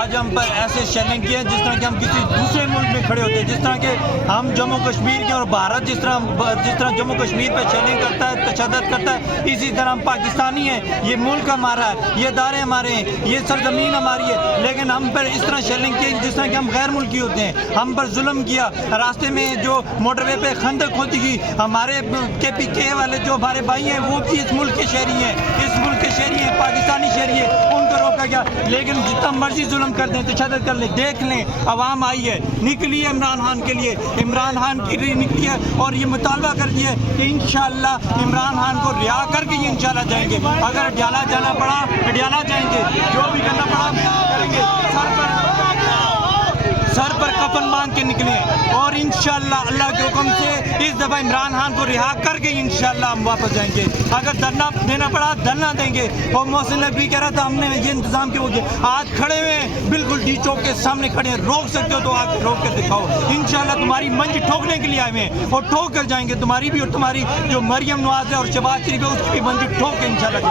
آج ہم پر ایسے شیلنگ کیے جس طرح کہ ہم کسی دوسرے ملک میں کھڑے ہوتے ہیں، جس طرح کہ ہم جموں کشمیر کے اور بھارت جس طرح جموں کشمیر پہ شیلنگ کرتا ہے، تشدد کرتا ہے، اسی طرح ہم پاکستانی ہیں، یہ ملک ہمارا ہے، یہ ادارے ہمارے ہیں، یہ سرزمین ہماری ہے، لیکن ہم پر اس طرح شیلنگ کی جس طرح کہ ہم غیر ملکی ہوتے ہیں، ہم پر ظلم کیا، راستے میں جو موٹر وے پہ خندق ہوتی کی، ہمارے کے پی کے والے جو ہمارے بھائی ہیں وہ بھی اس ملک کے شہری ہیں، اس ملک کے شہری ہیں، پاکستانی شہری ہیں، ان کو روکا گیا، لیکن جتنا مرضی ظلم کر دیں، تشدد کر لیں، دیکھ لیں عوام آئی ہے، نکلی ہے عمران خان کے لیے، عمران خان کی نکلی ہے اور یہ مطالبہ کر دیا ہے کہ انشاءاللہ عمران خان کو رہا کر کے یہ انشاءاللہ جائیں گے، اگر اڈیالہ جانا پڑا اڈیالہ جائیں گے، جو بھی کرنا پڑا کریں گے، سر پر کفن باندھ کے نکلے اور انشاءاللہ اللہ کے حکم سے اس دفعہ عمران خان کو رہا کر کے انشاءاللہ ہم واپس جائیں گے، اگر دھرنا دینا پڑا دھرنا دیں گے، اور محسن نبی کہہ رہا تھا ہم نے یہ انتظام کیا ہوگا، آج کھڑے ہوئے ہیں بالکل ڈی چوک کے سامنے کھڑے ہیں، روک سکتے ہو تو آ کے روک کر دکھاؤ، انشاءاللہ تمہاری منج ٹھوکنے کے لیے آئے ہوئے ہیں اور ٹھوک کر جائیں گے، تمہاری بھی اور تمہاری جو مریم نواز ہے اور شہباز شریف ہے اس کی بھی منج ٹھوک کے انشاءاللہ